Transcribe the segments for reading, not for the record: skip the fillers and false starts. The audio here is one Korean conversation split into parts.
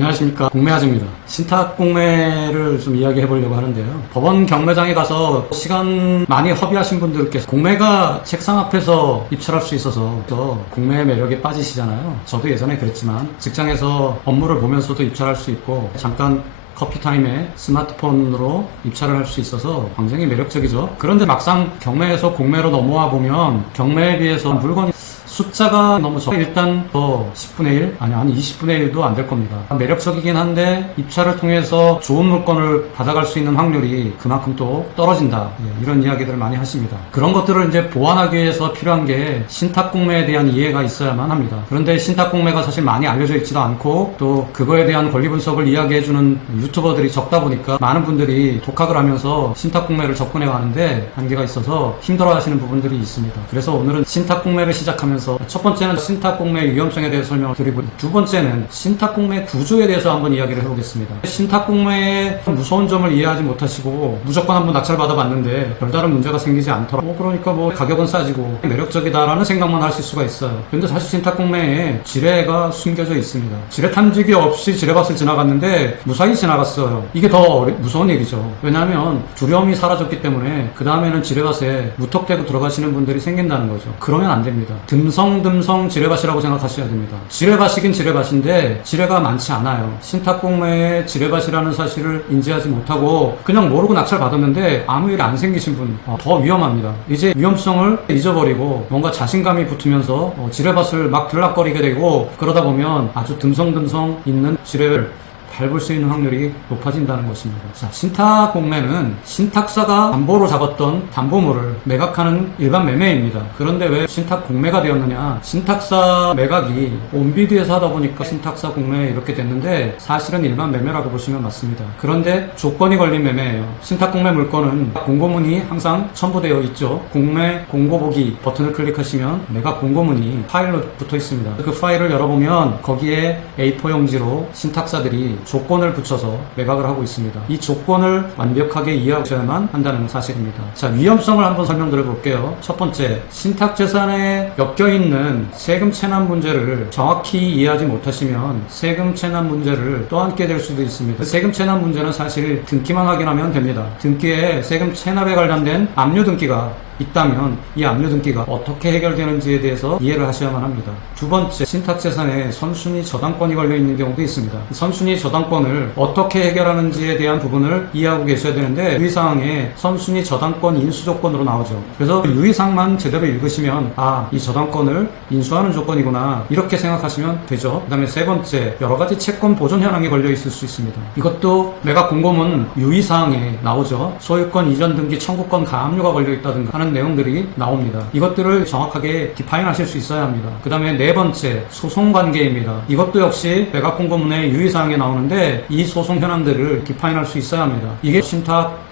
안녕하십니까. 공매아즈입니다. 신탁공매를 좀 이야기해 보려고 하는데요. 법원 경매장에 가서 시간 많이 허비하신 분들께서 공매가 책상 앞에서 입찰할 수 있어서 공매의 매력에 빠지시잖아요. 저도 예전에 그랬지만 직장에서 업무를 보면서도 입찰할 수 있고 잠깐 커피타임에 스마트폰으로 입찰을 할 수 있어서 굉장히 매력적이죠. 그런데 막상 경매에서 공매로 넘어와 보면 경매에 비해서 물건이 숫자가 너무 적어. 일단 더 10분의 1? 아니 20분의 1도 안 될 겁니다. 매력적이긴 한데 입찰을 통해서 좋은 물건을 받아갈 수 있는 확률이 그만큼 또 떨어진다. 이런 이야기들을 많이 하십니다. 그런 것들을 이제 보완하기 위해서 필요한 게 신탁공매에 대한 이해가 있어야만 합니다. 그런데 신탁공매가 사실 많이 알려져 있지도 않고 또 그거에 대한 권리 분석을 이야기해주는 유튜버들이 적다 보니까 많은 분들이 독학을 하면서 신탁공매를 접근해 가는데 한계가 있어서 힘들어 하시는 부분들이 있습니다. 그래서 오늘은 신탁공매를 시작하면서 첫 번째는 신탁공매의 위험성에 대해서 설명을 드리고 두 번째는 신탁공매 구조에 대해서 한번 이야기를 해보겠습니다. 신탁공매의 무서운 점을 이해하지 못하시고 무조건 한번 낙찰받아 봤는데 별다른 문제가 생기지 않더라고. 그러니까 가격은 싸지고 매력적이다라는 생각만 하실 수가 있어요. 근데 사실 신탁공매에 지뢰가 숨겨져 있습니다. 지뢰 탐지기 없이 지뢰밭을 지나갔는데 무사히 지나갔어요. 이게 더 무서운 얘기죠. 왜냐하면 두려움이 사라졌기 때문에 그 다음에는 지뢰밭에 무턱대고 들어가시는 분들이 생긴다는 거죠. 그러면 안 됩니다. 듬성 지뢰밭이라고 생각하셔야 됩니다. 지뢰밭이긴 지뢰밭인데 지뢰가 많지 않아요. 신탁공매에 지뢰밭이라는 사실을 인지하지 못하고 그냥 모르고 낙찰 받았는데 아무 일 안 생기신 분 더 위험합니다. 이제 위험성을 잊어버리고 뭔가 자신감이 붙으면서 지뢰밭을 막 들락거리게 되고 그러다 보면 아주 듬성 있는 지뢰를 밟을 수 있는 확률이 높아진다는 것입니다. 자, 신탁공매는 신탁사가 담보로 잡았던 담보물을 매각하는 일반 매매입니다. 그런데 왜 신탁공매가 되었느냐? 신탁사 매각이 온비드에서 하다 보니까 신탁사 공매 이렇게 됐는데 사실은 일반 매매라고 보시면 맞습니다. 그런데 조건이 걸린 매매예요. 신탁공매 물건은 공고문이 항상 첨부되어 있죠. 공매 공고보기 버튼을 클릭하시면 매각 공고문이 파일로 붙어 있습니다. 그 파일을 열어보면 거기에 A4 용지로 신탁사들이 조건을 붙여서 매각을 하고 있습니다. 이 조건을 완벽하게 이해하셔야만 한다는 사실입니다. 자, 위험성을 한번 설명드려 볼게요. 첫 번째, 신탁재산에 엮여있는 세금 체납 문제를 정확히 이해하지 못하시면 세금 체납 문제를 또 안게 될 수도 있습니다. 세금 체납 문제는 사실 등기만 확인하면 됩니다. 등기에 세금 체납에 관련된 압류 등기가 있다면 이 압류 등기가 어떻게 해결되는지에 대해서 이해를 하셔야만 합니다. 두 번째, 신탁재산에 선순위 저당권이 걸려있는 경우도 있습니다. 선순위 저당권을 어떻게 해결하는지에 대한 부분을 이해하고 계셔야 되는데 유의사항에 선순위 저당권 인수조건으로 나오죠. 그래서 유의사항만 제대로 읽으시면 이 저당권을 인수하는 조건이구나 이렇게 생각하시면 되죠. 그 다음에 세 번째, 여러가지 채권 보존 현황이 걸려있을 수 있습니다. 이것도 매각 공고문 유의사항에 나오죠. 소유권 이전 등기 청구권 가압류가 걸려있다든가 하는 내용들이 나옵니다. 이것들을 정확하게 디파인 하실 수 있어야 합니다. 그 다음에 네 번째, 소송관계입니다. 이것도 역시 매각 공고문의 유의사항에 나오는데 이 소송 현황들을 디파인 할 수 있어야 합니다. 이게 신탁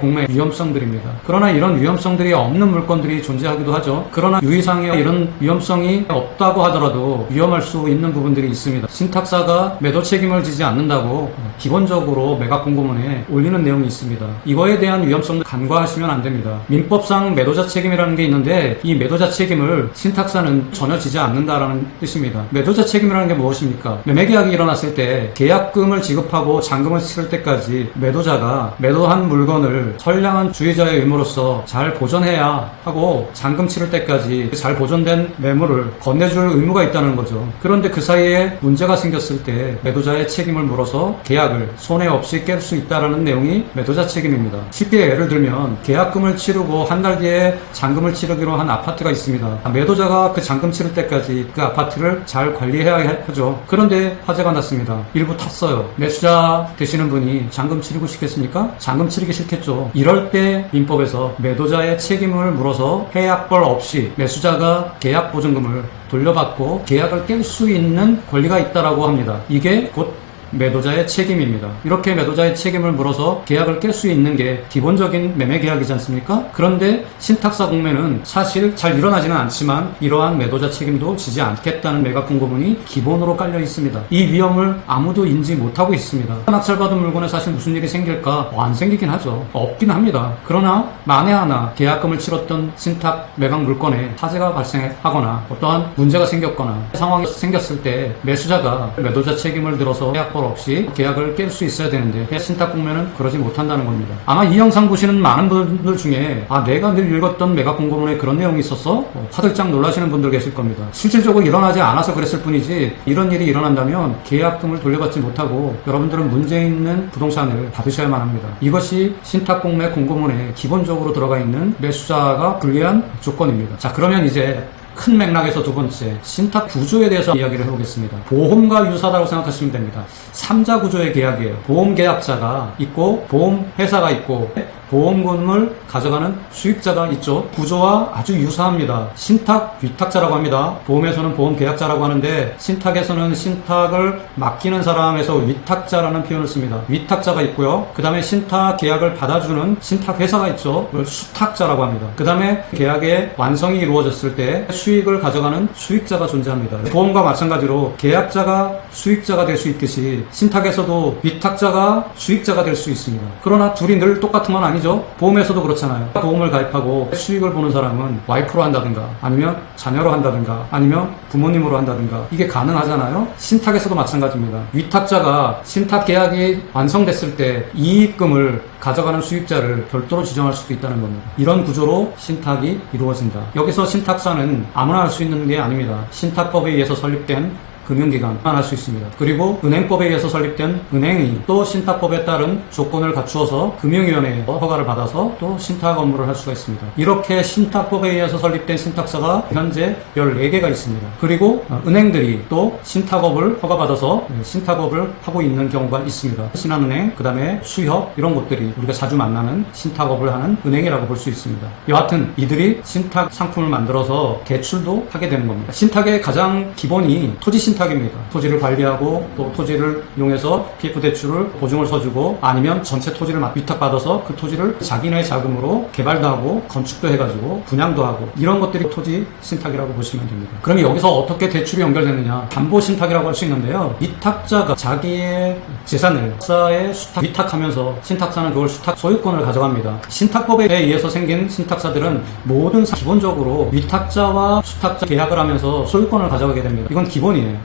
공매 위험성들입니다. 그러나 이런 위험성들이 없는 물건들이 존재하기도 하죠. 그러나 유의사항에 이런 위험성이 없다고 하더라도 위험할 수 있는 부분들이 있습니다. 신탁사가 매도 책임을 지지 않는다고 기본적으로 매각 공고문에 올리는 내용이 있습니다. 이거에 대한 위험성을 간과하시면 안 됩니다. 민법상 매도자 책임이라는 게 있는데 이 매도자 책임을 신탁사는 전혀 지지 않는다라는 뜻입니다. 매도자 책임이라는 게 무엇입니까? 매매계약이 일어났을 때 계약금을 지급하고 잔금을 치를 때까지 매도자가 매도한 물건을 선량한 주의자의 의무로서 잘 보존해야 하고 잔금 치를 때까지 잘 보존된 매물을 건네줄 의무가 있다는 거죠. 그런데 그 사이에 문제가 생겼을 때 매도자의 책임을 물어서 계약을 손해 없이 깰 수 있다는 내용이 매도자 책임입니다. 쉽게 예를 들면 계약금을 치르고 한 달 뒤에 잔금을 치르기로 한 아파트가 있습니다. 매도자가 그 잔금 치를 때까지 그 아파트를 잘 관리해야 하죠. 그런데 화재가 났습니다. 일부 탔어요. 매수자 되시는 분이 잔금 치르고 싶겠습니까? 잔금 치르기 싫겠죠. 이럴 때 민법에서 매도자의 책임을 물어서 해약벌 없이 매수자가 계약보증금을 돌려받고 계약을 깰 수 있는 권리가 있다라고 합니다. 이게 곧 매도자의 책임입니다. 이렇게 매도자의 책임을 물어서 계약을 깰 수 있는 게 기본적인 매매 계약이지 않습니까? 그런데 신탁사 공매는 사실 잘 일어나지는 않지만 이러한 매도자 책임도 지지 않겠다는 매각 공고문이 기본으로 깔려 있습니다. 이 위험을 아무도 인지 못하고 있습니다. 낙찰받은 물건에 사실 무슨 일이 생길까? 안 생기긴 하죠. 없긴 합니다. 그러나 만에 하나 계약금을 치렀던 신탁 매각 물건에 화재가 발생하거나 어떠한 문제가 생겼거나 상황이 생겼을 때 매수자가 매도자 책임을 들어서 계약벌 트러블 없이 계약을 깰 수 있어야 되는데 신탁공매는 그러지 못한다는 겁니다. 아마 이 영상 보시는 많은 분들 중에 내가 늘 읽었던 매각공고문에 그런 내용이 있었어? 화들짝 놀라시는 분들 계실 겁니다. 실질적으로 일어나지 않아서 그랬을 뿐이지 이런 일이 일어난다면 계약금을 돌려받지 못하고 여러분들은 문제 있는 부동산을 받으셔야만 합니다. 이것이 신탁공매 공고문에 기본적으로 들어가 있는 매수자가 불리한 조건입니다. 자, 그러면 이제 큰 맥락에서 두 번째, 신탁 구조에 대해서 이야기를 해보겠습니다. 보험과 유사하다고 생각하시면 됩니다. 3자 구조의 계약이에요. 보험 계약자가 있고 보험 회사가 있고 보험금을 가져가는 수익자가 있죠. 구조와 아주 유사합니다. 신탁 위탁자라고 합니다. 보험에서는 보험 계약자라고 하는데 신탁에서는 신탁을 맡기는 사람에서 위탁자라는 표현을 씁니다. 위탁자가 있고요. 그 다음에 신탁 계약을 받아주는 신탁 회사가 있죠. 그걸 수탁자라고 합니다. 그 다음에 계약의 완성이 이루어졌을 때 수익을 가져가는 수익자가 존재합니다. 보험과 마찬가지로 계약자가 수익자가 될 수 있듯이 신탁에서도 위탁자가 수익자가 될 수 있습니다. 그러나 둘이 늘 똑같은 건 아니죠. 보험에서도 그렇잖아요. 보험을 가입하고 수익을 보는 사람은 와이프로 한다든가 아니면 자녀로 한다든가 아니면 부모님으로 한다든가 이게 가능하잖아요. 신탁에서도 마찬가지입니다. 위탁자가 신탁 계약이 완성됐을 때 이익금을 가져가는 수익자를 별도로 지정할 수도 있다는 겁니다. 이런 구조로 신탁이 이루어진다. 여기서 신탁사는 아무나 할 수 있는 게 아닙니다. 신탁법에 의해서 설립된 금융기관만 할 수 있습니다. 그리고 은행법에 의해서 설립된 은행이 또 신탁법에 따른 조건을 갖추어서 금융위원회에 허가를 받아서 또 신탁 업무를 할 수가 있습니다. 이렇게 신탁법에 의해서 설립된 신탁사가 현재 14개가 있습니다. 그리고 은행들이 또 신탁업을 허가받아서 신탁업을 하고 있는 경우가 있습니다. 신한은행, 그 다음에 수협 이런 곳들이 우리가 자주 만나는 신탁업을 하는 은행이라고 볼 수 있습니다. 여하튼 이들이 신탁 상품을 만들어서 대출도 하게 되는 겁니다. 신탁의 가장 기본이 토지 신탁입니다. 토지를 관리하고 또 토지를 이용해서 PF 대출을 보증을 서주고 아니면 전체 토지를 위탁받아서 그 토지를 자기네 자금으로 개발도 하고 건축도 해가지고 분양도 하고 이런 것들이 토지 신탁이라고 보시면 됩니다. 그러면 여기서 어떻게 대출이 연결되느냐? 담보 신탁이라고 할 수 있는데요. 위탁자가 자기의 재산을 신탁사에 위탁하면서 신탁사는 그걸 수탁 소유권을 가져갑니다. 신탁법에 의해서 생긴 신탁사들은 모든 기본적으로 위탁자와 수탁자 계약을 하면서 소유권을 가져가게 됩니다. 이건 기본이에요.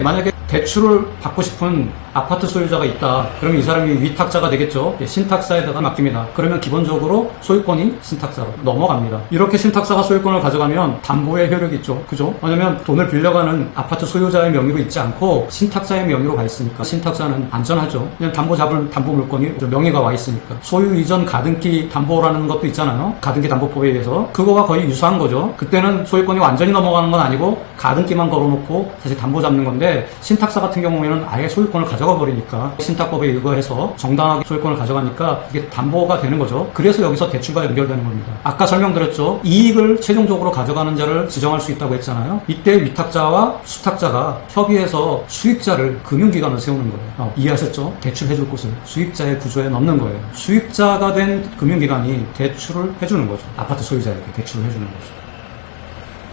만약에 대출을 받고 싶은 아파트 소유자가 있다. 그러면 이 사람이 위탁자가 되겠죠. 신탁사에다가 맡깁니다. 그러면 기본적으로 소유권이 신탁사로 넘어갑니다. 이렇게 신탁사가 소유권을 가져가면 담보의 효력이 있죠. 그죠? 왜냐면 돈을 빌려가는 아파트 소유자의 명의로 있지 않고 신탁사의 명의로 가 있으니까 신탁사는 안전하죠. 그냥 담보 잡을 담보 물건이 명의가 와 있으니까. 소유 이전 가등기 담보라는 것도 있잖아요. 가등기 담보법에 의해서. 그거가 거의 유사한 거죠. 그때는 소유권이 완전히 넘어가는 건 아니고 가등기만 걸어놓고 사실 담보 잡는 건데 신탁사 같은 경우에는 아예 소유권을 가져가 버리니까 신탁법에 의거해서 정당하게 소유권을 가져가니까 이게 담보가 되는 거죠. 그래서 여기서 대출과 연결되는 겁니다. 아까 설명드렸죠. 이익을 최종적으로 가져가는 자를 지정할 수 있다고 했잖아요. 이때 위탁자와 수탁자가 협의해서 수익자를 금융기관을 세우는 거예요. 이해하셨죠? 대출해줄 곳을 수익자의 구조에 넣는 거예요. 수익자가 된 금융기관이 대출을 해주는 거죠. 아파트 소유자에게 대출을 해주는 거죠.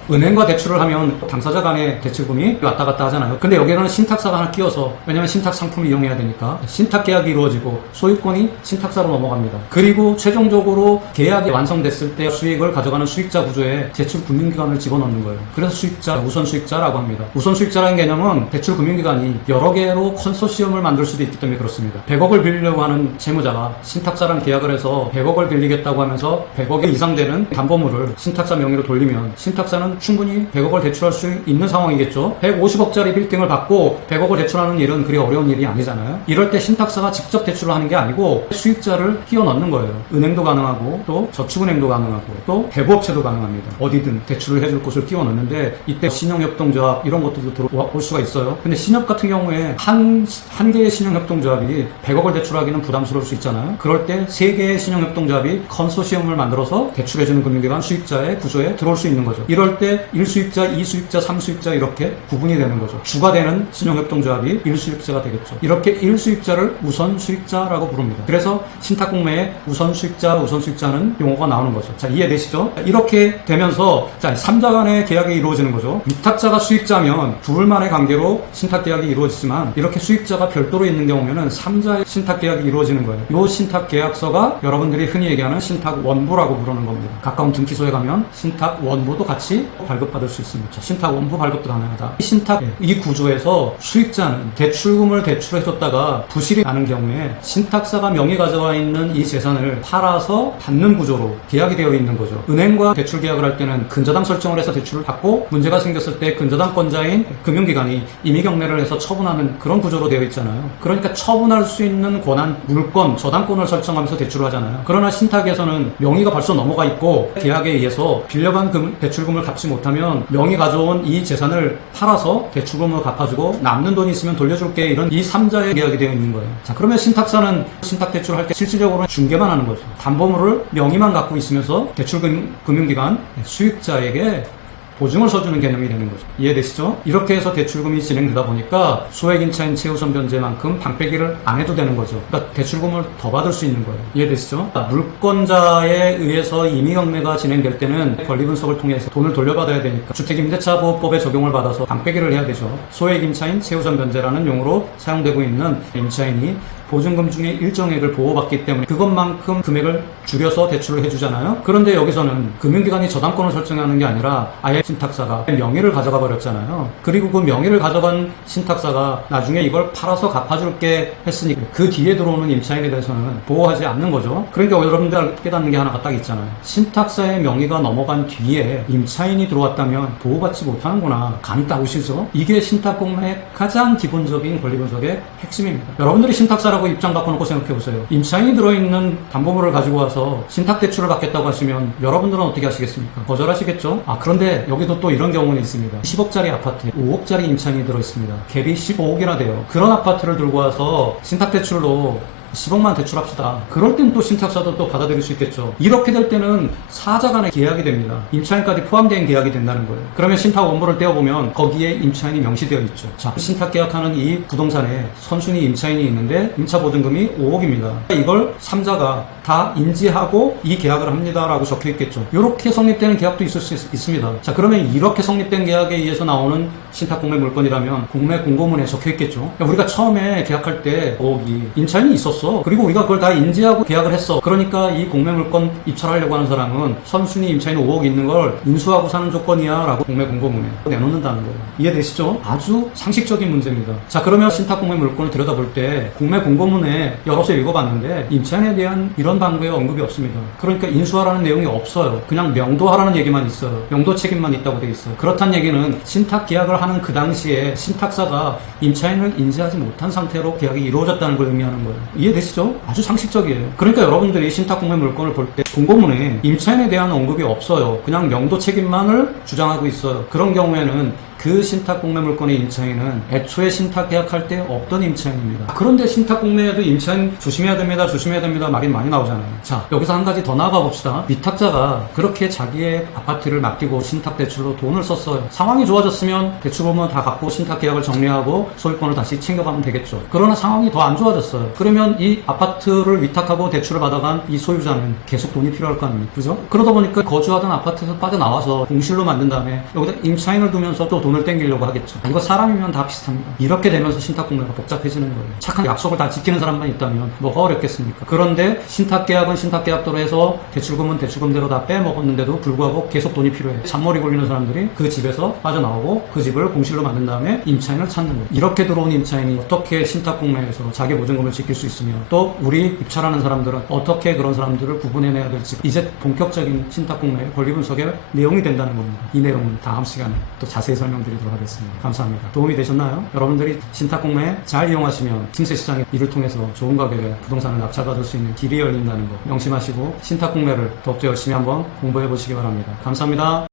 은행과 대출을 하면 당사자 간의 대출금이 왔다 갔다 하잖아요. 근데 여기는 신탁사가 하나 끼어서, 왜냐면 신탁 상품을 이용해야 되니까 신탁 계약이 이루어지고 소유권이 신탁사로 넘어갑니다. 그리고 최종적으로 계약이 완성됐을 때 수익을 가져가는 수익자 구조에 대출 금융기관을 집어넣는 거예요. 그래서 수익자, 우선 수익자라고 합니다. 우선 수익자라는 개념은 대출 금융기관이 여러 개로 컨소시엄을 만들 수도 있기 때문에 그렇습니다. 100억을 빌리려고 하는 채무자가 신탁사랑 계약을 해서 100억을 빌리겠다고 하면서 100억 이상 되는 담보물을 신탁사 명의로 돌리면 신탁사는 충분히 100억을 대출할 수 있는 상황이겠죠. 150억짜리 빌딩을 받고 100억을 대출하는 일은 그리 어려운 일이 아니잖아요. 이럴 때 신탁사가 직접 대출을 하는 게 아니고 수익자를 끼워 넣는 거예요. 은행도 가능하고 또 저축은행도 가능하고 또 대부업체도 가능합니다. 어디든 대출을 해줄 곳을 끼워 넣는데 이때 신용협동조합 이런 것들도 들어올 수가 있어요. 근데 신협 같은 경우에 한 개의 신용협동조합이 100억을 대출하기는 부담스러울 수 있잖아요. 그럴 때 3개의 신용협동조합이 컨소시엄을 만들어서 대출해주는 금융기관 수익자의 구조에 들어올 수 있는 거죠. 이럴 때 1수익자, 2수익자, 3수익자 이렇게 구분이 되는 거죠. 주가 되는 신용협동조합이 1수익자가 되겠죠. 이렇게 1수익자를 우선수익자라고 부릅니다. 그래서 신탁공매에 우선수익자는 용어가 나오는 거죠. 자, 이해되시죠? 이렇게 되면서 자, 3자 간의 계약이 이루어지는 거죠. 위탁자가 수익자면 둘만의 관계로 신탁계약이 이루어지지만 이렇게 수익자가 별도로 있는 경우에는 3자의 신탁계약이 이루어지는 거예요. 이 신탁계약서가 여러분들이 흔히 얘기하는 신탁원보라고 부르는 겁니다. 가까운 등기소에 가면 신탁원보도 같이 발급받을 수 있습니다. 신탁 원부 발급도 가능하다. 신탁 이 구조에서 수익자는 대출금을 대출해줬다가 부실이 나는 경우에 신탁사가 명의 가져와 있는 이 재산을 팔아서 받는 구조로 계약이 되어 있는 거죠. 은행과 대출 계약을 할 때는 근저당 설정을 해서 대출을 받고 문제가 생겼을 때 근저당권자인 금융기관이 임의경매를 해서 처분하는 그런 구조로 되어 있잖아요. 그러니까 처분할 수 있는 권한, 물권, 저당권을 설정하면서 대출을 하잖아요. 그러나 신탁에서는 명의가 벌써 넘어가 있고 계약에 의해서 빌려간 대출금을 갚지 못하면 명의 가져온 이 재산을 팔아서 대출금을 갚아주고 남는 돈이 있으면 돌려줄게, 이런 이 3자의 계약이 되어 있는 거예요. 자, 그러면 신탁사는 신탁 대출을 할 때 실질적으로는 중개만 하는 거죠. 담보물을 명의만 갖고 있으면서 대출금융기관 수익자에게 보증을 서주는 개념이 되는 거죠. 이해되시죠? 이렇게 해서 대출금이 진행되다 보니까 소액 임차인 최우선 변제만큼 방빼기를 안 해도 되는 거죠. 그러니까 대출금을 더 받을 수 있는 거예요. 이해되시죠? 물권자에 의해서 임의경매가 진행될 때는 권리분석을 통해서 돈을 돌려받아야 되니까 주택임대차보호법에 적용을 받아서 방빼기를 해야 되죠. 소액 임차인 최우선 변제라는 용어로 사용되고 있는 임차인이 보증금 중에 일정액을 보호받기 때문에 그것만큼 금액을 줄여서 대출을 해주잖아요. 그런데 여기서는 금융기관이 저당권을 설정하는 게 아니라 아예 신탁사가 명의를 가져가 버렸잖아요. 그리고 그 명의를 가져간 신탁사가 나중에 이걸 팔아서 갚아줄게 했으니 그 뒤에 들어오는 임차인에 대해서는 보호하지 않는 거죠. 그러니까 여러분들 깨닫는 게 하나가 딱 있잖아요. 신탁사의 명의가 넘어간 뒤에 임차인이 들어왔다면 보호받지 못하는구나. 감이 딱 오시죠? 이게 신탁공매의 가장 기본적인 권리분석의 핵심입니다. 여러분들이 신탁사라고 입장 바꿔놓고 생각해보세요. 임차인이 들어있는 담보물을 가지고 와서 신탁대출을 받겠다고 하시면 여러분들은 어떻게 하시겠습니까? 거절하시겠죠? 그런데 여기도 또 이런 경우는 있습니다. 10억짜리 아파트에 5억짜리 임차인이 들어있습니다. 갭이 15억이나 돼요. 그런 아파트를 들고 와서 신탁대출로 10억만 대출합시다. 그럴 땐 또 신탁사도 또 받아들일 수 있겠죠. 이렇게 될 때는 사자 간의 계약이 됩니다. 임차인까지 포함된 계약이 된다는 거예요. 그러면 신탁 원부를 떼어보면 거기에 임차인이 명시되어 있죠. 자, 신탁 계약하는 이 부동산에 선순위 임차인이 있는데 임차 보증금이 5억입니다. 이걸 3자가 다 인지하고 이 계약을 합니다라고 적혀 있겠죠. 이렇게 성립되는 계약도 있을 수 있습니다. 자, 그러면 이렇게 성립된 계약에 의해서 나오는 신탁 공매 물건이라면 공매 공고문에 적혀 있겠죠. 우리가 처음에 계약할 때 5억이 임차인이 있었어. 그리고 우리가 그걸 다 인지하고 계약을 했어. 그러니까 이 공매물건 입찰하려고 하는 사람은 선순위 임차인 5억 있는 걸 인수하고 사는 조건이야 라고 공매 공고문에 내놓는다는 거예요. 이해되시죠? 아주 상식적인 문제입니다. 자, 그러면 신탁 공매물건을 들여다볼 때 공매 공고문에 열어서 읽어봤는데 임차인에 대한 이런 방법의 언급이 없습니다. 그러니까 인수하라는 내용이 없어요. 그냥 명도하라는 얘기만 있어요. 명도 책임만 있다고 되어 있어요. 그렇다는 얘기는 신탁 계약을 하는 그 당시에 신탁사가 임차인을 인지하지 못한 상태로 계약이 이루어졌다는 걸 의미하는 거예요. 이해되시죠? 아주 상식적이에요. 그러니까 여러분들이 신탁 공매 물건을 볼 때 공고문에 임차인에 대한 언급이 없어요. 그냥 명도 책임만을 주장하고 있어요. 그런 경우에는 그 신탁 공매 물건의 임차인은 애초에 신탁 계약할 때 없던 임차인입니다. 그런데 신탁 공매에도 임차인 조심해야 됩니다. 조심해야 됩니다. 말이 많이 나오잖아요. 자, 여기서 한 가지 더 나아가 봅시다. 위탁자가 그렇게 자기의 아파트를 맡기고 신탁 대출로 돈을 썼어요. 상황이 좋아졌으면 대출금은 다 갚고 신탁 계약을 정리하고 소유권을 다시 챙겨가면 되겠죠. 그러나 상황이 더 안 좋아졌어요. 그러면 이 아파트를 위탁하고 대출을 받아간 이 소유자는 계속 돈이 필요할 거 아닙니까? 그죠? 그러다 보니까 거주하던 아파트에서 빠져나와서 공실로 만든 다음에 여기다 임차인을 두면서 또 돈을 땡기려고 하겠죠. 이거 사람이면 다 비슷합니다. 이렇게 되면서 신탁 공매가 복잡해지는 거예요. 착한 약속을 다 지키는 사람만 있다면 뭐가 어렵겠습니까? 그런데 신탁 계약은 신탁 계약대로 해서 대출금은 대출금대로 다 빼먹었는데도 불구하고 계속 돈이 필요해요. 잔머리 굴리는 사람들이 그 집에서 빠져나오고 그 집을 공실로 만든 다음에 임차인을 찾는 거예요. 이렇게 들어온 임차인이 어떻게 신탁 공매에서 자기 보증금을 지킬 수 있으며 또 우리 입찰하는 사람들은 어떻게 그런 사람들을 구분해내야 될지 이제 본격적인 신탁 공매의 권리 분석의 내용이 된다는 겁니다. 이 내용은 다음 시간에 또 자세히 설명드리도록 하겠습니다. 감사합니다. 도움이 되셨나요? 여러분들이 신탁 공매 잘 이용하시면 신세 시장에 이를 통해서 좋은 가격에 부동산을 낙찰받을 수 있는 길이 열린다는 거 명심하시고 신탁 공매를 더욱더 열심히 한번 공부해 보시기 바랍니다. 감사합니다.